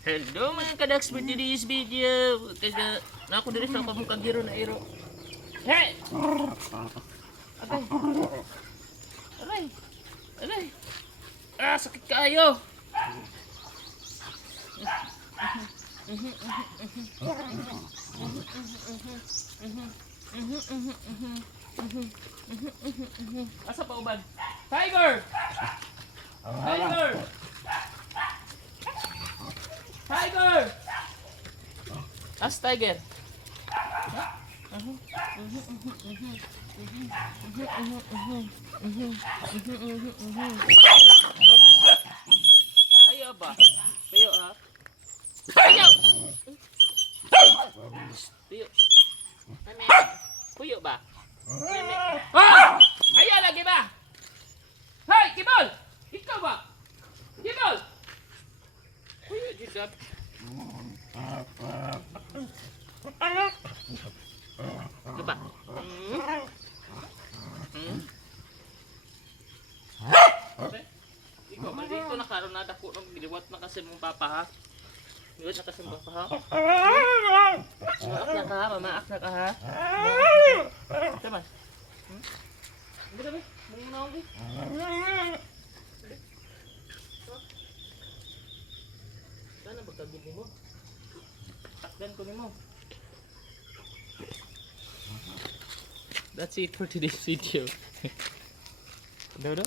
Hello mga kadags for today's video. Kaya na ako diri sa pamukagiro na iro. Hey! Aray! Aray! Aray! Ah, sakit kayo! Asa pa uban? Tiger! Tiger! Tiger! As tiger. Ayo ba? Ayo ah. Ayo. Ayo. Ame. Puyo ba? Ame. Ah! Ayo lagi ba? Hey, Kibol! Ikaw ba? Kibol! Puyo jidap. Diba? Ikaw, dito na karon na dako nung giliwat na kasi mong papa ha. Giliwat na kasi mong papa ha. Mamaak na ka ha, mamaak na ka ha. Diba? Hindi kami, mong naong di. Sana magkagili mo. Takdan ko ni mo. That's it for today's video. No.